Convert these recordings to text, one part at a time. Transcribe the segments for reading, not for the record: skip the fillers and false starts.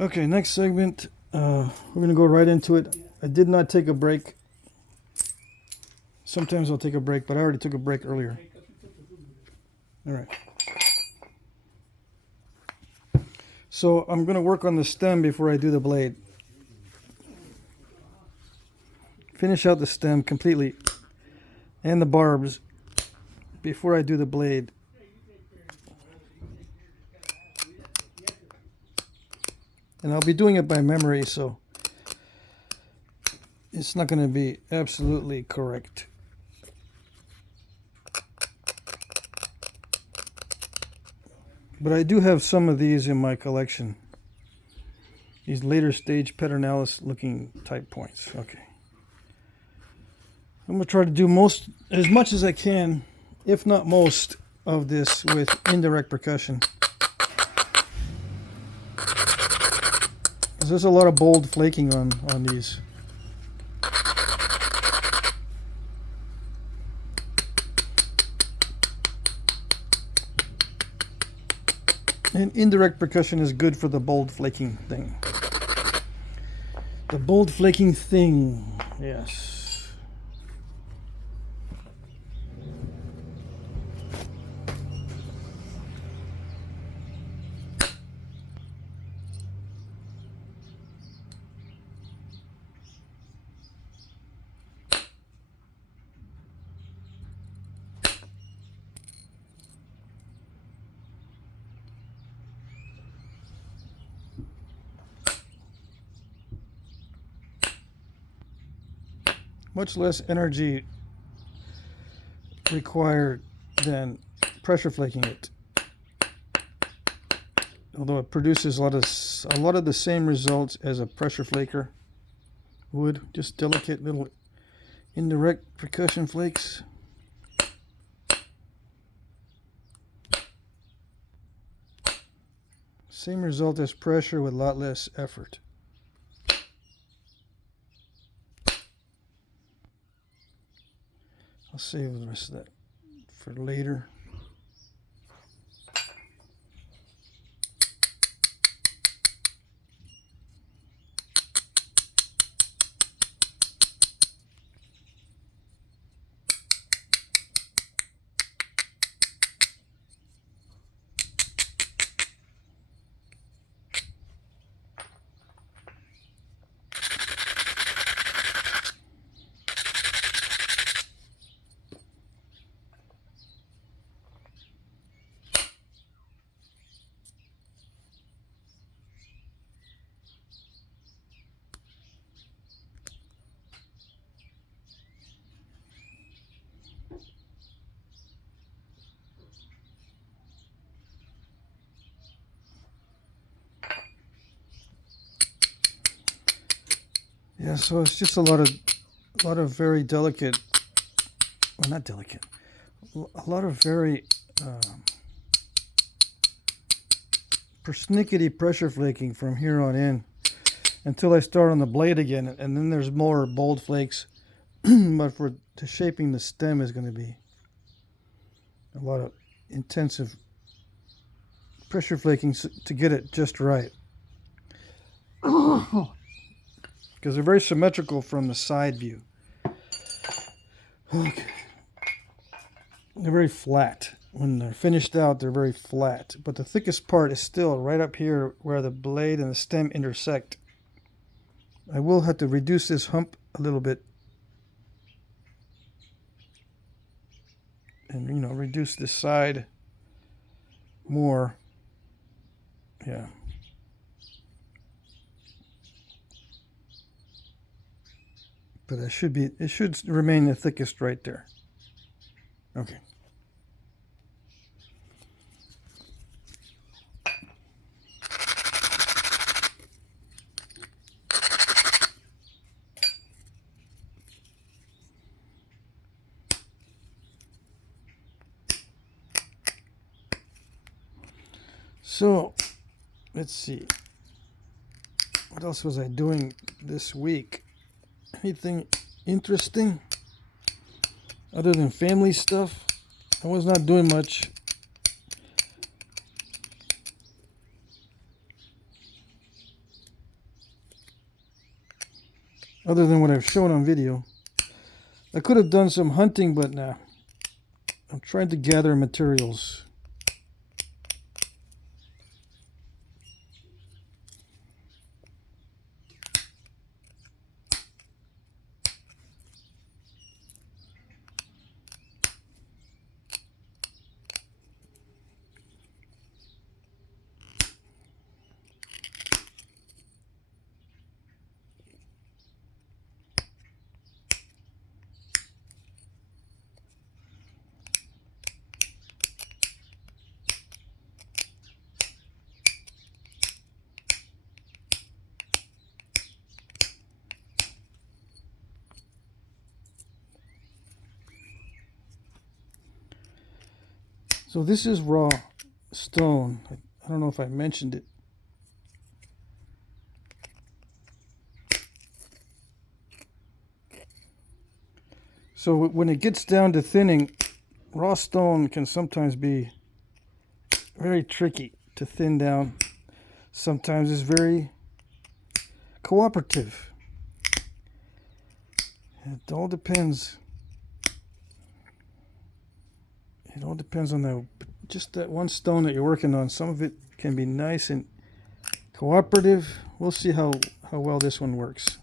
Okay, next segment. We're going to go right into it. I did not take a break. Sometimes I'll take a break, but I already took a break earlier. All right. So I'm going to work on the stem before I do the blade. Finish out the stem completely and the barbs before I do the blade. And I'll be doing it by memory, so it's not going to be absolutely correct. But I do have some of these in my collection. These later stage Pedernales looking type points. Okay. I'm going to try to do as much as I can, if not most, of this with indirect percussion. There's a lot of bold flaking on these. And indirect percussion is good for the bold flaking thing. The bold flaking thing, yes. Much less energy required than pressure flaking it. Although it produces a lot of the same results as a pressure flaker would, just delicate little indirect percussion flakes. Same result as pressure with a lot less effort. I'll save the rest of that for later. Yeah, so it's just a lot of very delicate, well, not delicate, a lot of very persnickety pressure flaking from here on in until I start on the blade again, and then there's more bold flakes. But to shaping the stem is going to be a lot of intensive pressure flaking to get it just right. Because they're very symmetrical from the side view. Okay. They're very flat. When they're finished out, they're very flat. But the thickest part is still right up here where the blade and the stem intersect. I will have to reduce this hump a little bit. And, reduce this side more. Yeah. But it should remain the thickest right there. Okay. So, let's see. What else was I doing this week? Anything interesting other than family stuff? I was not doing much. other than what I've shown on video. I could have done some hunting, but nah. I'm trying to gather materials. So this is raw stone. I don't know if I mentioned it. So when it gets down to thinning, raw stone can sometimes be very tricky to thin down. Sometimes it's very cooperative. It all depends. It all depends on just that one stone that you're working on. Some of it can be nice and cooperative. We'll see how well this one works.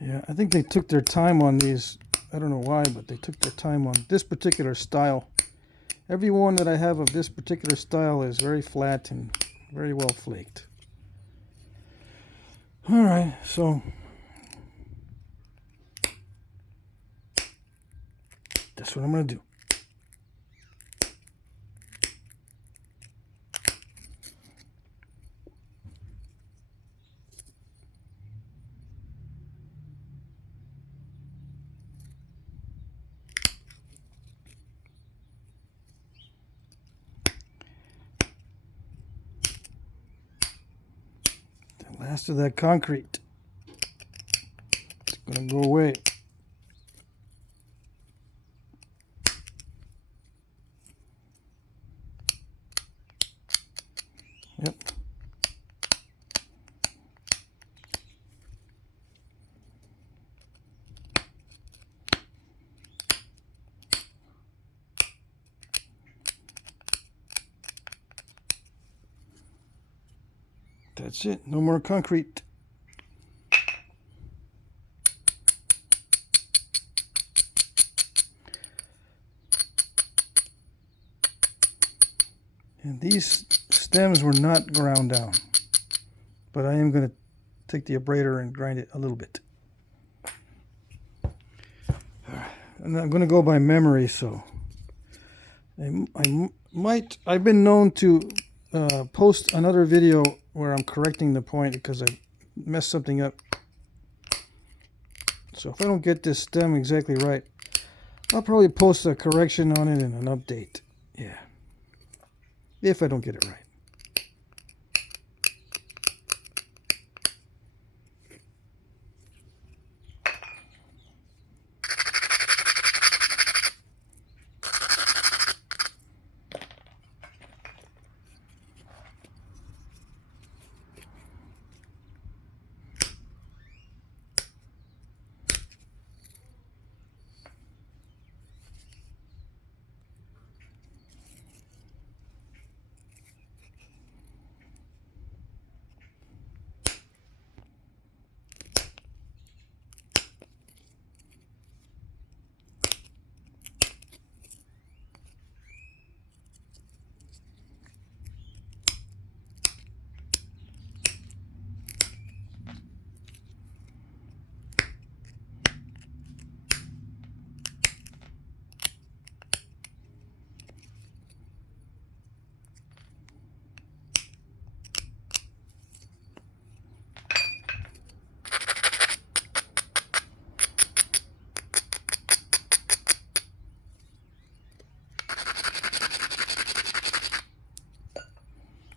Yeah, I think they took their time on these. I don't know why, but they took their time on this particular style. Every one that I have of this particular style is very flat and very well flaked. All right, so that's what I'm going to do. Last of that concrete. It's going to go away. Yep. That's it. No more concrete. And these stems were not ground down, but I am going to take the Abrader and grind it a little bit. And I'm going to go by memory, so I've been known to post another video where I'm correcting the point because I messed something up. So if I don't get this stem exactly right, I'll probably post a correction on it and an update. Yeah. If I don't get it right.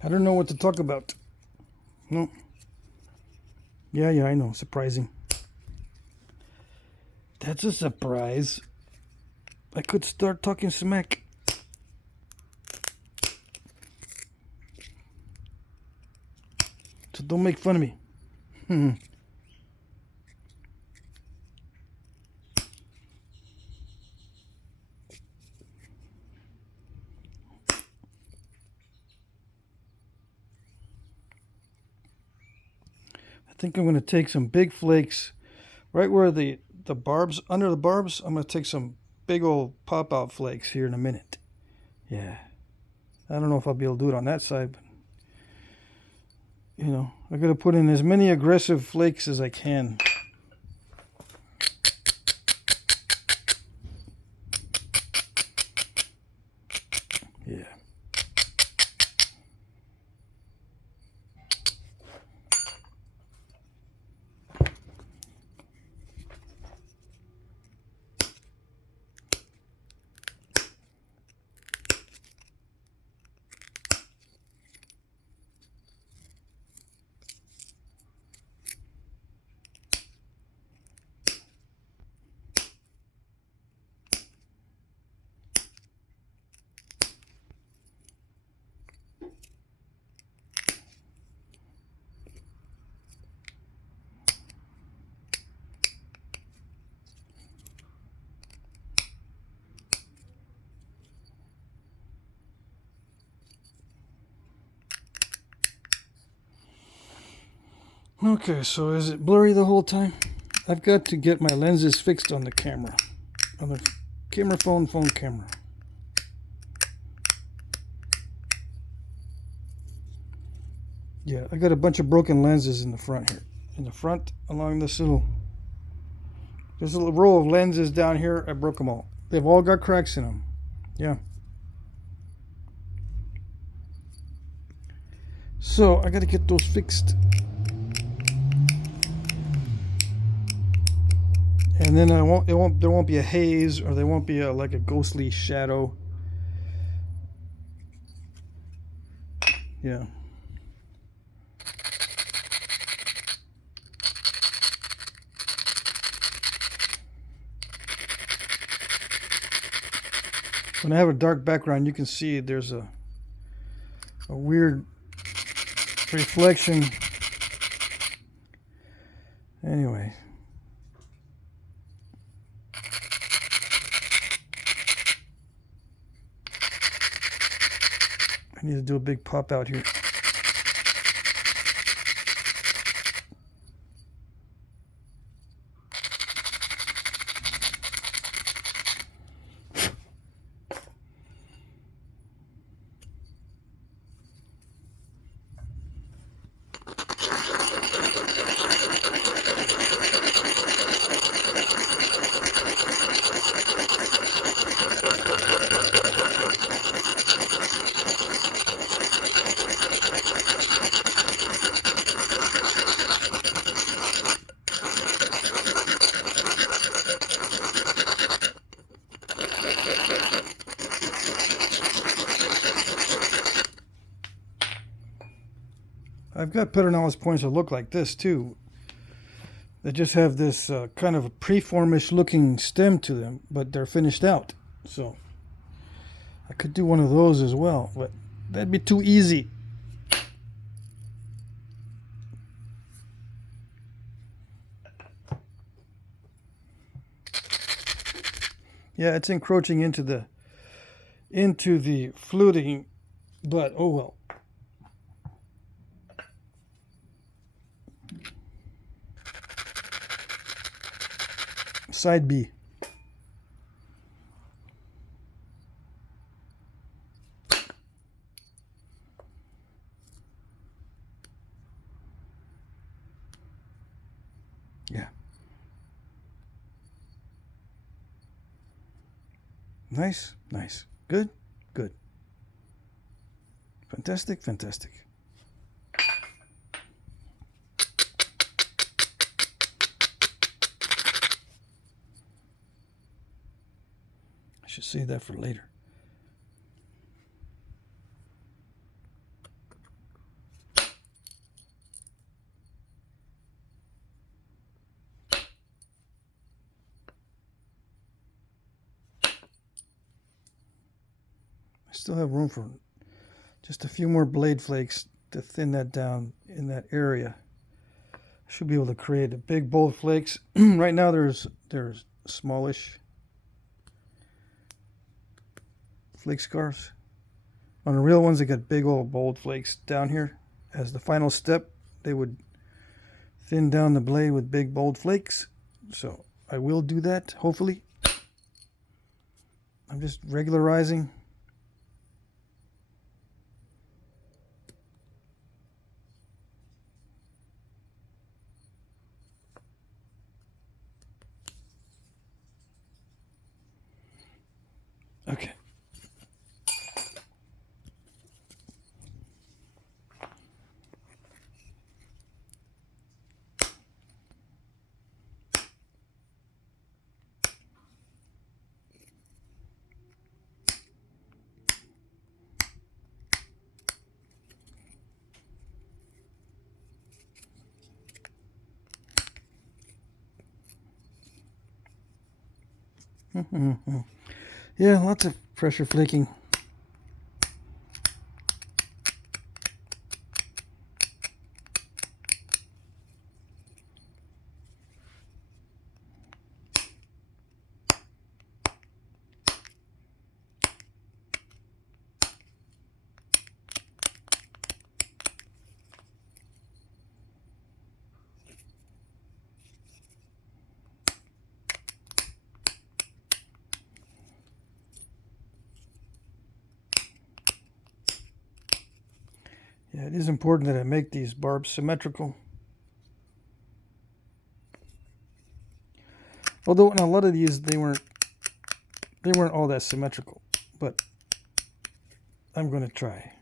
I don't know what to talk about. No. Yeah, I know. Surprising. That's a surprise. I could start talking smack. So don't make fun of me. I think I'm going to take some big flakes right where the barbs, under the barbs. I'm going to take some big old pop out flakes here in a minute. Yeah. I don't know if I'll be able to do it on that side, but you know, I'm going to put in as many aggressive flakes as I can. Yeah. Okay, so is it blurry the whole time? I've got to get my lenses fixed on the camera. On the camera phone camera. Yeah, I got a bunch of broken lenses in the front here. In the front, along this little... There's a little row of lenses down here. I broke them all. They've all got cracks in them. Yeah. So, I got to get those fixed. And then there won't be a haze, or there won't be like a ghostly shadow. Yeah. When I have a dark background, you can see there's a weird reflection. Anyway. I need to do a big pop out here. I've got Pedernales points that look like this too. They just have this kind of a preformish looking stem to them, but they're finished out. So I could do one of those as well, but that'd be too easy. Yeah, it's encroaching into the fluting, but oh well. Side B. Yeah. Nice, nice. Good, good. Fantastic, fantastic. I should save that for later. still have room for just a few more blade flakes to thin that down in that area. I should be able to create a big bold flakes. Right now there's smallish flake scars. On the real ones, they got big old bold flakes down here. As the final step, they would thin down the blade with big bold flakes. So I will do that, hopefully. I'm just regularizing. Okay. Yeah, lots of pressure flaking. Yeah, it is important that I make these barbs symmetrical. Although in a lot of these they weren't all that symmetrical, but I'm going to try.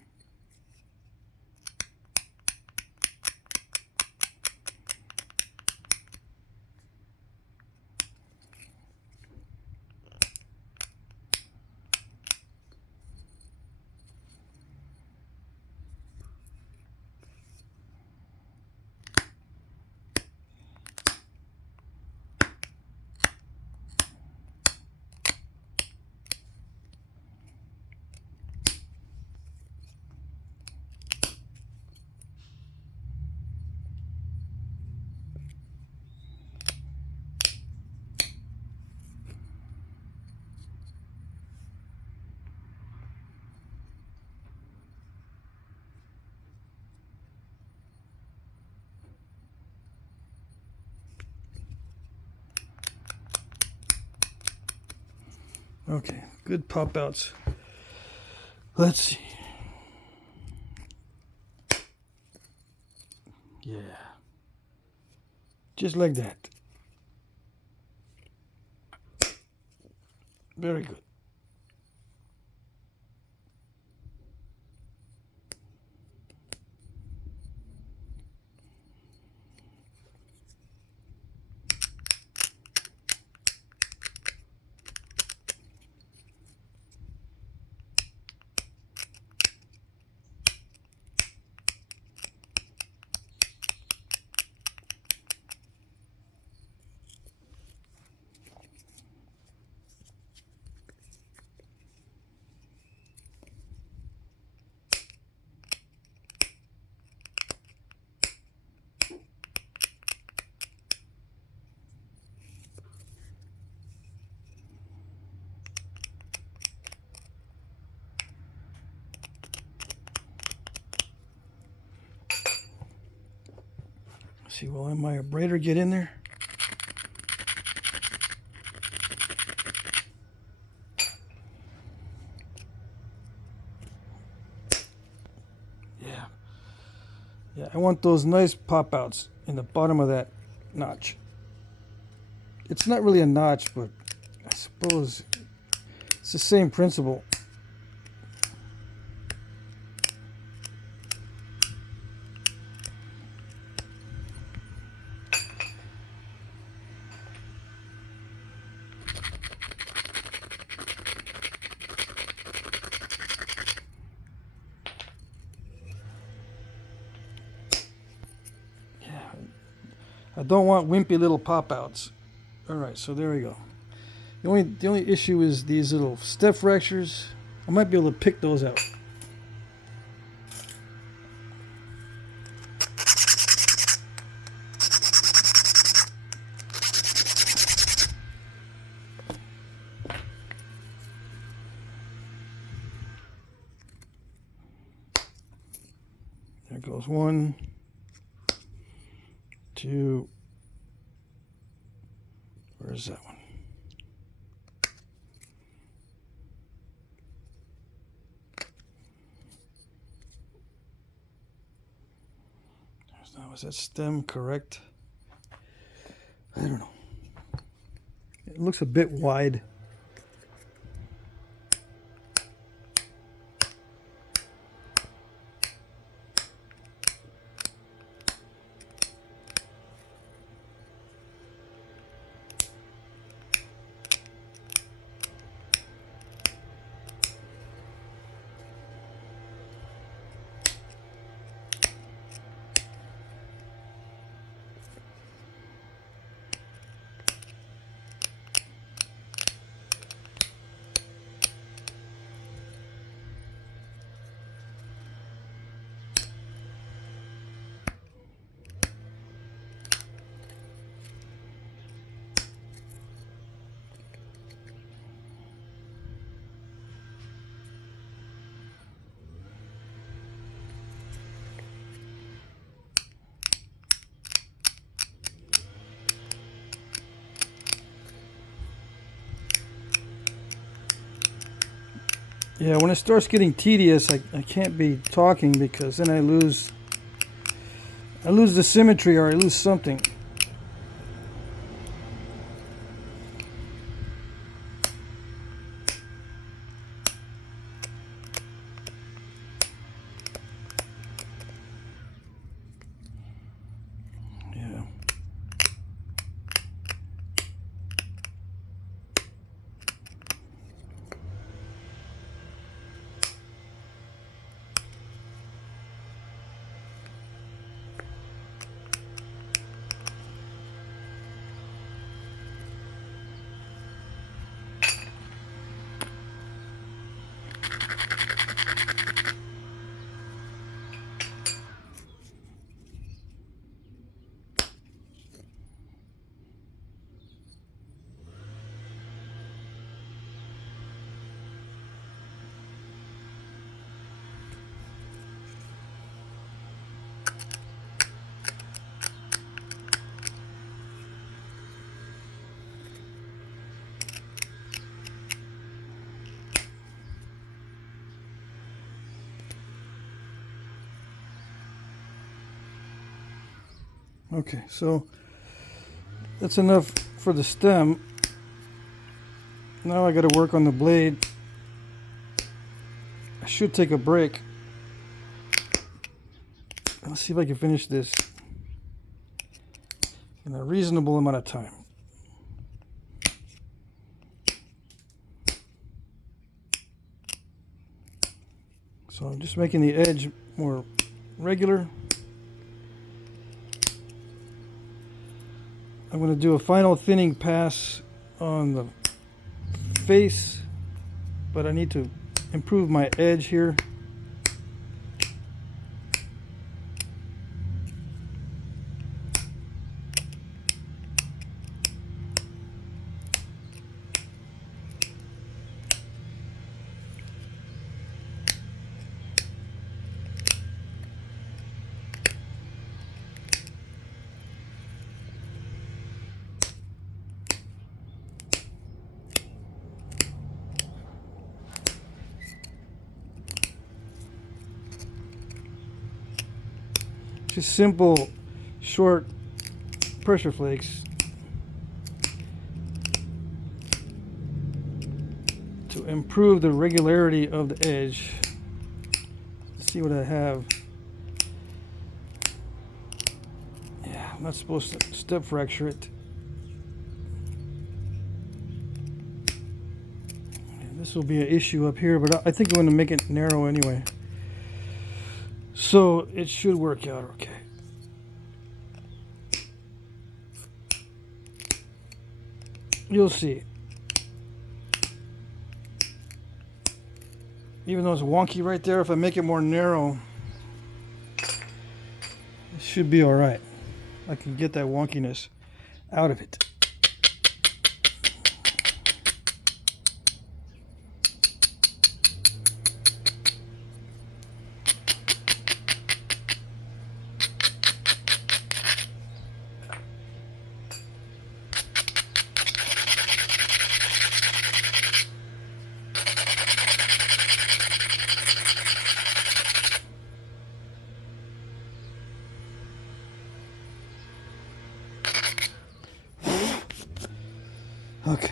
Okay, good pop outs. Let's see. Yeah. Just like that. Very good. See, will my Abrader get in there? Yeah. Yeah, I want those nice pop outs in the bottom of that notch. It's not really a notch, but I suppose it's the same principle. I don't want wimpy little pop outs. All right, so there we go. The only issue is these little step fractures. I might be able to pick those out. There goes 1, 2. Where's that one? Now, is that stem correct? I don't know. It looks a bit wide. Yeah, when it starts getting tedious, I can't be talking because then I lose the symmetry, or I lose something. Yeah. Okay, so that's enough for the stem. Now I got to work on the blade. I should take a break. Let's see if I can finish this in a reasonable amount of time. So I'm just making the edge more regular. I'm going to do a final thinning pass on the face, but I need to improve my edge here. Just simple, short pressure flakes to improve the regularity of the edge. Let's see what I have. Yeah, I'm not supposed to step fracture it. This will be an issue up here, but I think I'm going to make it narrow anyway. So it should work out okay. You'll see. Even though it's wonky right there, if I make it more narrow, it should be alright. I can get that wonkiness out of it. Okay.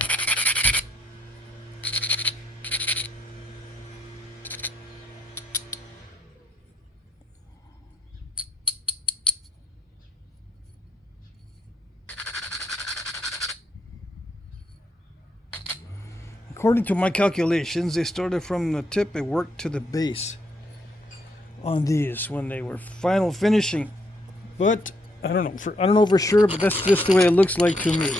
According to my calculations, they started from the tip and worked to the base on these when they were final finishing. But I don't know. I don't know for sure, but that's just the way it looks like to me.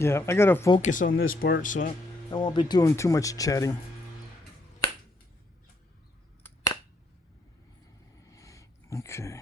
Yeah, I gotta focus on this part, so I won't be doing too much chatting. Okay.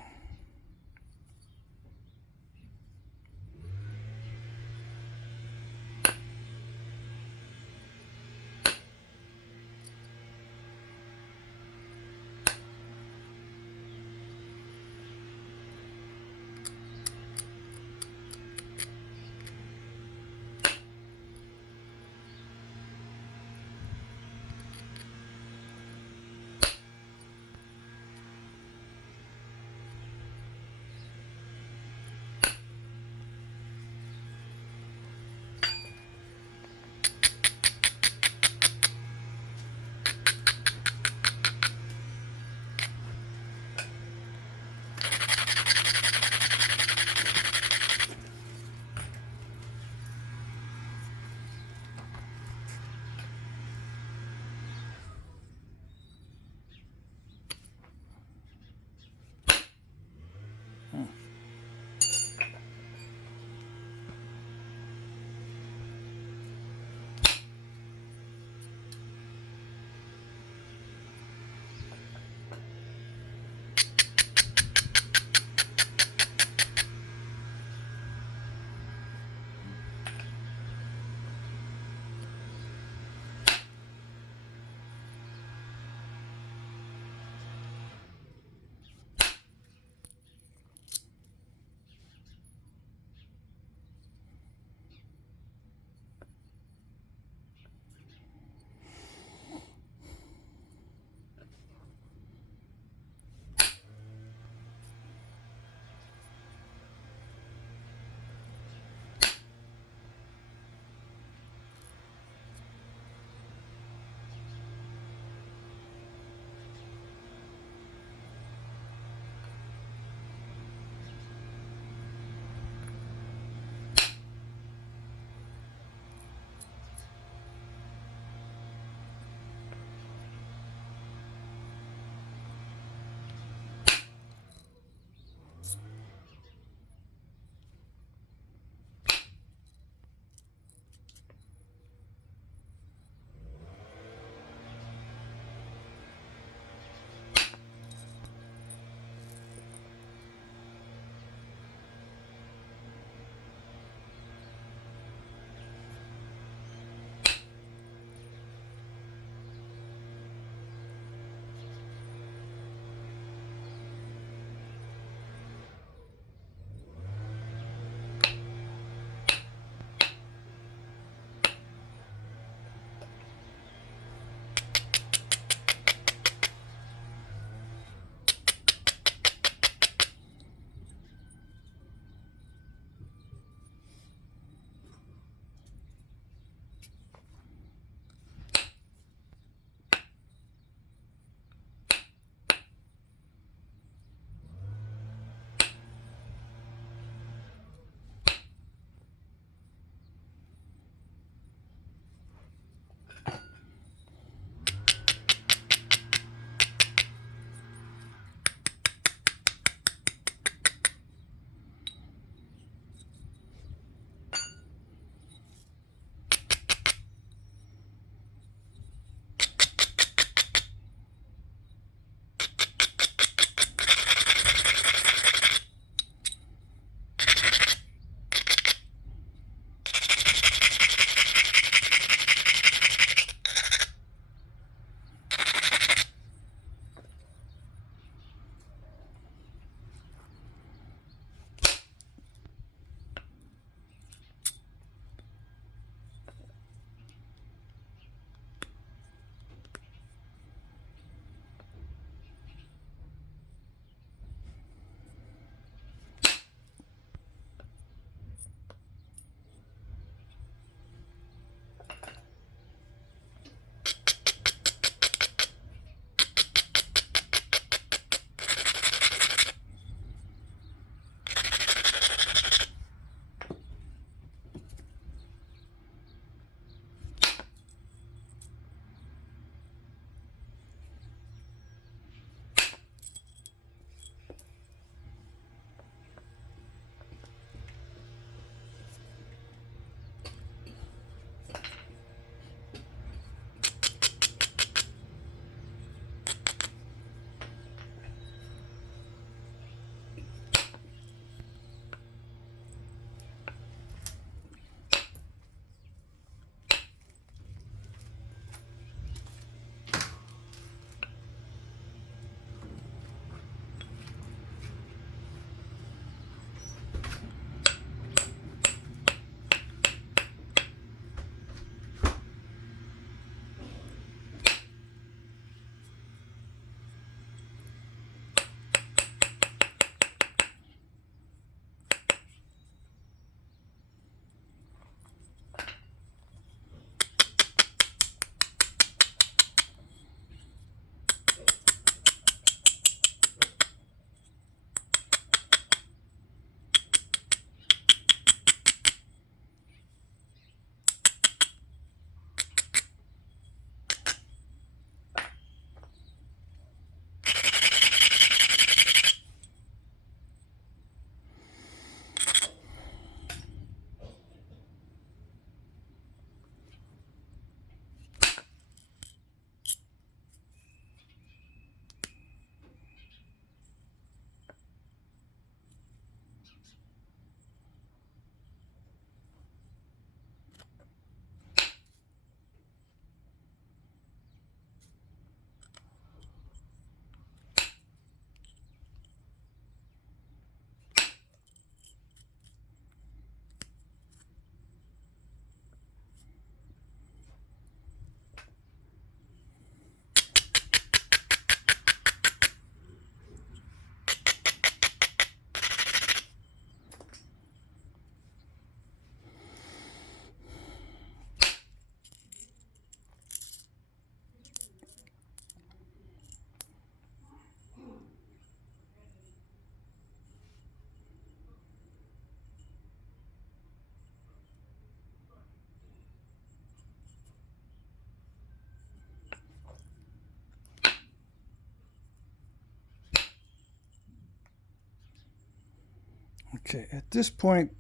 Okay, at this point,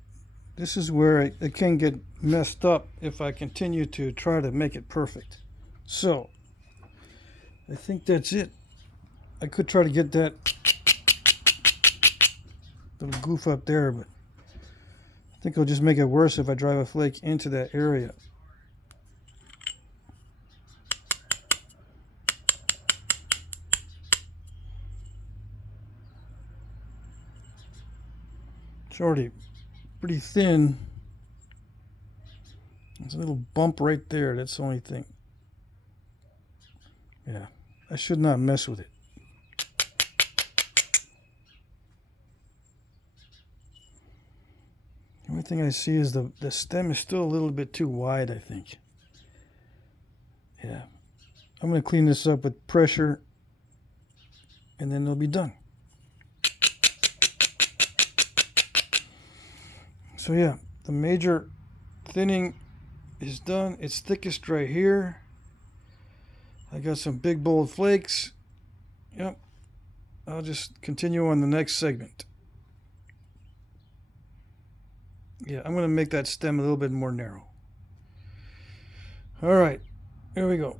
this is where it can get messed up if I continue to try to make it perfect. So, I think that's it. I could try to get that little goof up there, but I think it'll just make it worse if I drive a flake into that area. It's already pretty thin. There's a little bump right there. That's the only thing. Yeah, I should not mess with it. The only thing I see is the stem is still a little bit too wide, I think. Yeah. I'm going to clean this up with pressure, and then it'll be done. So yeah, the major thinning is done. It's thickest right here. I got some big bold flakes. Yep. I'll just continue on the next segment. Yeah, I'm going to make that stem a little bit more narrow. All right, here we go.